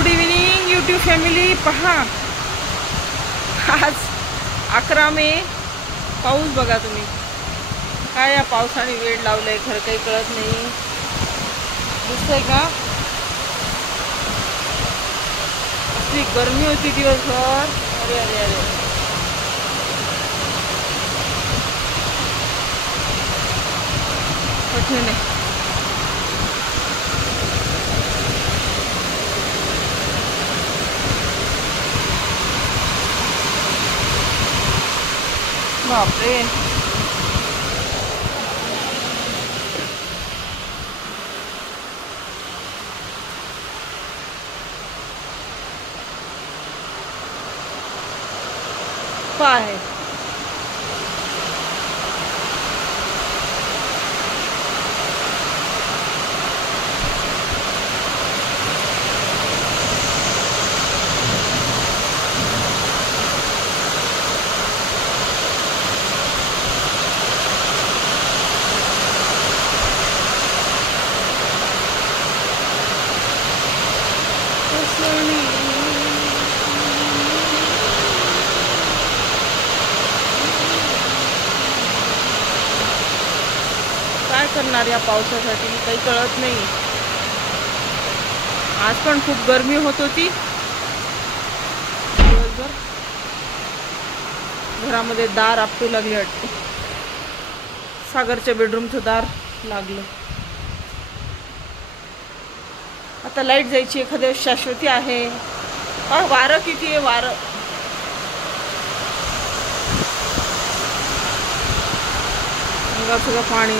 Good evening YouTube family. पहा आज 11 मे. पाऊस बघा तुम्ही. काय या पावसाने वेळ लावलाय खरं काही कळत नाही. दिसतंय का? असली गरमी होती दिवसभर. अरे अरे अरे कठीण आहे. बापरे. काय आहे? काय करणार या पावसासाठी काही कळत नाही. आज पण खूप गरमी होत होती दिवसभर. घरामध्ये दार आपटू लागले वाटते. सागरच्या बेडरूमचं दार लागलं. आता लाईट जायची एखाद्या शाश्वती आहे. वारं किती आहे. वारं सगळं पाणी.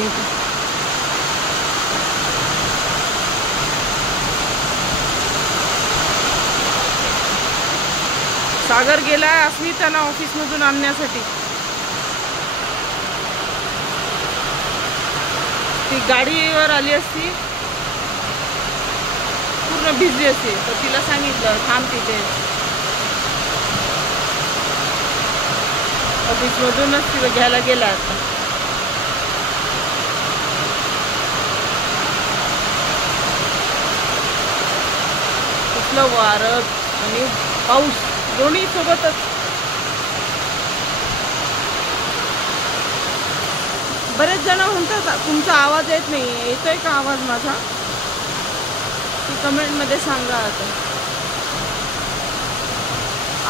सागर गेला अस्मिताना ऑफिस मधून आणण्यासाठी. ती गाडीवर आली असती पूर्ण भिजली असते तर तिला सांगितलं थांब तिथे. ऑफिस मधूनच तिला घ्यायला गेला आता. कसलं वारं आणि पाऊस दोन्ही सोबतच. बरेच जण म्हणतात तुमचा आवाज येत नाही. येतोय का आवाज माझा? ती कमेंटमध्ये सांगा.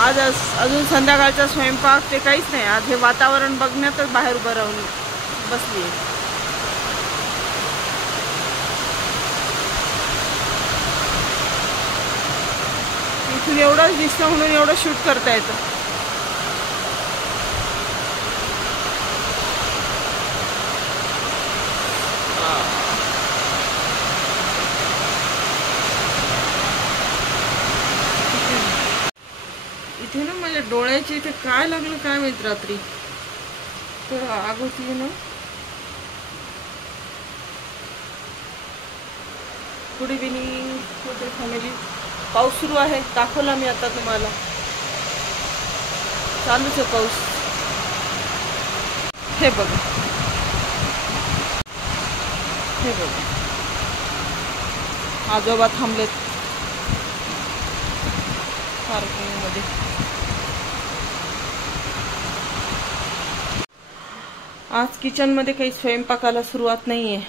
आज अजून संध्याकाळचा स्वयंपाक ते काहीच नाही. आज हे वातावरण बघण्यातच बाहेर उभं राहून बसली. इथून एवढंच दिसतं म्हणून एवढं शूट करता येतं. इथे ना माझ्या डोळ्याची इथे काय लागलं काय माहित रात्री तर आग होती ना. Good evening family. पाऊस सुरू आहे. दाखवला मी आता तुम्हाला. चालूच आहे पाऊस. हे बघा हे बघा. आजोबा थांबलेत पार्किंगमध्ये. आज किचनमध्ये काही स्वयंपाकाला सुरुवात नाही आहे.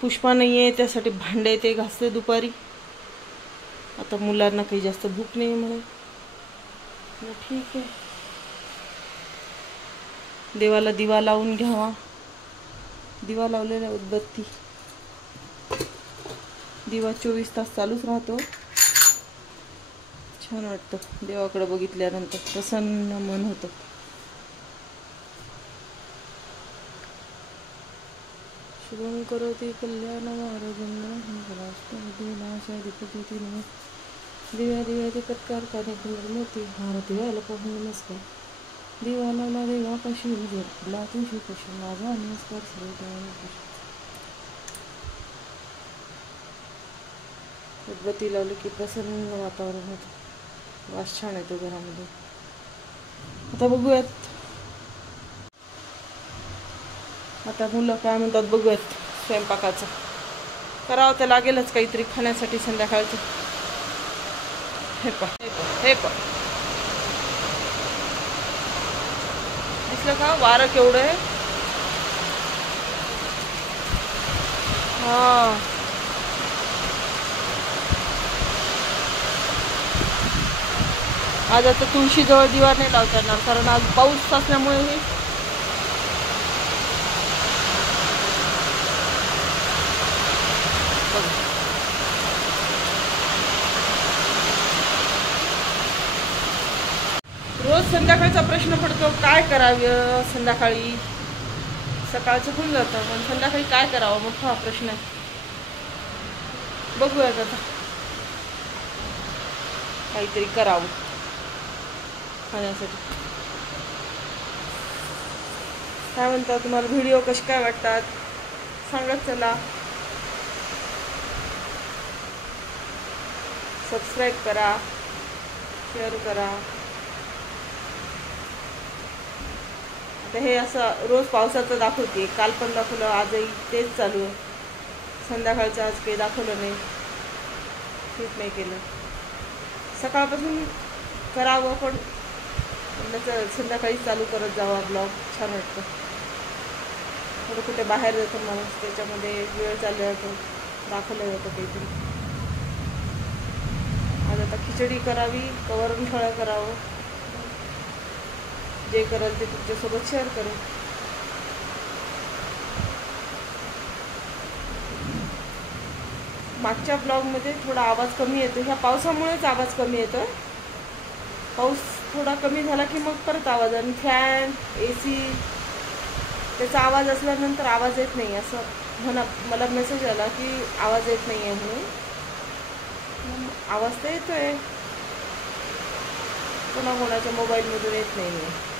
पुष्पा नाही आहे त्यासाठी भांडे ते घासते दुपारी. आता मुलांना काही जास्त भूक नाही म्हणून ठीक आहे. देवाला दिवा लावून घ्यावा. दिवा लावलेला उदबत्ती. दिवा 24 तास चालूच राहतो. छान वाटतं देवाकडे बघितल्यानंतर. प्रसन्न मन होतं. शुभं करोति कल्याणमारोग्यं दिव्या दिव्या पत्कार कार्यक्रमूर्ती भारती व्हायला पाहून नमस्कार. दिवाला देवापाशी उजडला तुझी कशी माझा नमस्कार सर्व. उदबत्ती लावली की प्रसन्न वातावरण होतं. वास छान येतो घरामध्ये. आता बघूयात. आता मुलं काय म्हणतात बघूयात. स्वयंपाकाचं करावं तर लागेलच काहीतरी खाण्यासाठी संध्याकाळचं. हे पहा दिसलं का वारं केवढं आहे. हा आज आता तुळशीजवळ दिवा नाही लावता येणार कारण आज पाऊस असल्यामुळे हे रोज संध्याकाळचा प्रश्न पडतो काय करावं. संध्याकाळी सकाळचं होऊन जातं पण संध्याकाळी काय करावं मोठा प्रश्न आहे. बघूयात आता काहीतरी करावं खाण्यासाठी. काय म्हणता तुम्हाला व्हिडिओ कसे काय वाटतात सांगत चला. सबस्क्राईब करा, शेअर करा. आता हे असं रोज पावसाचं दाखवते. काल पण दाखवलं, आजही तेच चालू आहे. संध्याकाळचं आज काही दाखवलं नाही, शूट नाही केलं. सकाळपासून करावं पण संध्याकाळी चालू करत जावा ब्लॉग. छान वाटतं. थोडं कुठे बाहेर जातो माणूस त्याच्यामध्ये वेळ चालला जातो, दाखवलं जातं काहीतरी. आज आता खिचडी करावी का वरण फळं करावं जे करेल ते तुमच्यासोबत शेअर करेल. मागच्या ब्लॉगमध्ये थोडा आवाज कमी येतो. ह्या पावसामुळेच आवाज कमी येतो. पाऊस थोडा कमी झाला की मग परत आवाज. आणि फॅन AC त्याचा आवाज असल्यानंतर आवाज येत नाही असं मला मेसेज आला की आवाज येत नाही आहे म्हणून. आवाज तर येतोय कोणाच्या मोबाईलमधून येत नाही आहे.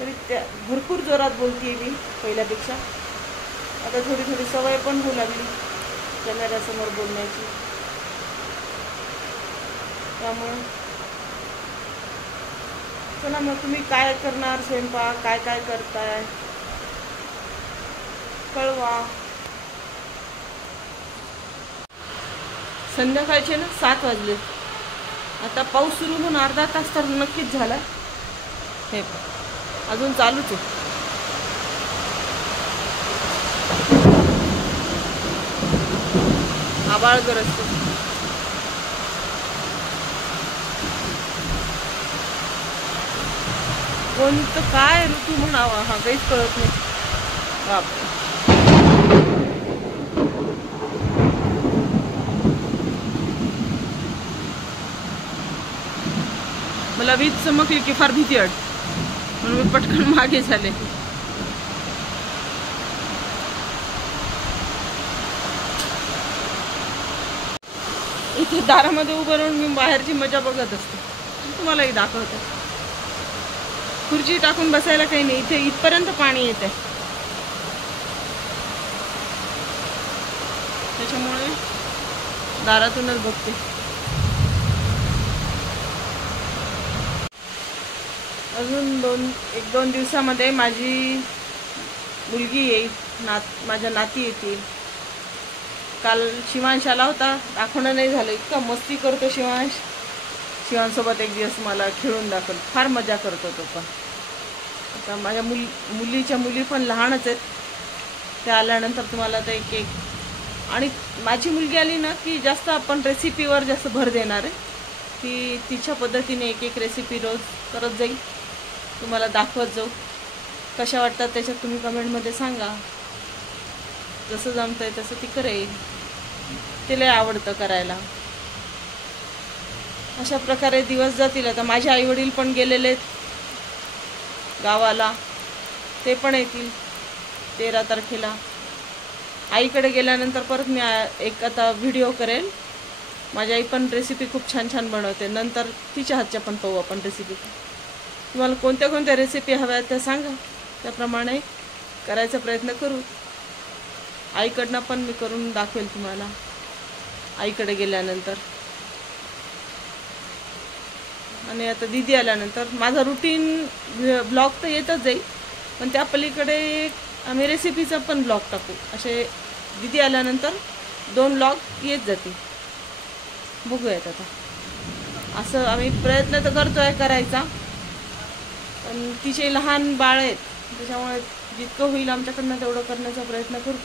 तरी त्या भरपूर जोरात बोलते मी पहिल्यापेक्षा. आता थोडी सवय पण होऊ लागली कॅमेऱ्यासमोर बोलण्याची. त्यामुळे चला मग तुम्ही काय करणार स्वयंपाक काय करताय कळवा. संध्याकाळचे ना 7 वाजले. आता पाऊस सुरू होऊन अर्धा तास तर नक्कीच झाला. हे अजून चालूच आहे. आभाळ गरजतो. कोणतं काय ऋतू म्हणावा हा काहीच कळत नाही. बापरे मला वीज चमकली की फार भीती वाटते म्हणून मी पटकन मागे झाले. इथे दारामध्ये उभं राहून मी बाहेरची मजा बघत असते. तुम्हालाही दाखवते. खुर्ची टाकून बसायला काही नाही. इथे इथपर्यंत पाणी येत आहे त्याच्यामुळे दारातूनच बघते. अजून 1-2 दिवसामध्ये माझी मुलगी येईल. माझ्या नाती येतील. काल शिवांश आला होता, दाखवणं नाही झालं. इतका मस्ती करतो शिवांसोबत एक दिवस मला खेळून दाखवलं. फार मजा करतो तो पण. आता माझ्या मुलीच्या मुली पण लहानच आहेत. त्या आल्यानंतर तुम्हाला तर एक आणि माझी मुलगी आली ना की जास्त आपण रेसिपीवर जास्त भर देणार आहे. ती तिच्या पद्धतीने एक रेसिपी रोज करत जाईल. तुम्हाला दाखवत जाऊ. कशा वाटतात त्याच्यात तुम्ही कमेंटमध्ये सांगा. जसं जमतंय तसं ती करेल. तिला आवडतं करायला. अशा प्रकारे दिवस जातील. आता माझे आईवडील पण गेलेले आहेत गावाला. ते पण येतील 13 तारखेला. आईकडे गेल्यानंतर परत मी एक आता व्हिडिओ करेल. माझी आई पण रेसिपी खूप छान बनवते. नंतर तिच्या हातच्या पण पाहू आपण रेसिपी. तुम्हाला कोणत्या रेसिपी हव्या त्या सांगा. त्याप्रमाणे करायचा प्रयत्न करू. आईकडनं पण मी करून दाखवेल तुम्हाला आईकडे गेल्यानंतर. आणि आता दीदी आल्यानंतर माझा रुटीन ब्लॉग तर येतच जाईल. पण त्या पलीकडे आम्ही रेसिपीचा पण ब्लॉग टाकू. असे दीदी आल्यानंतर 2 ब्लॉग येत जातील. बघूयात आता. असं आम्ही प्रयत्न तर करतोय करायचा, पण तिचे लहान बाळ आहेत त्याच्यामुळे जितकं होईल आमच्याकडनं तेवढं करण्याचा प्रयत्न करू.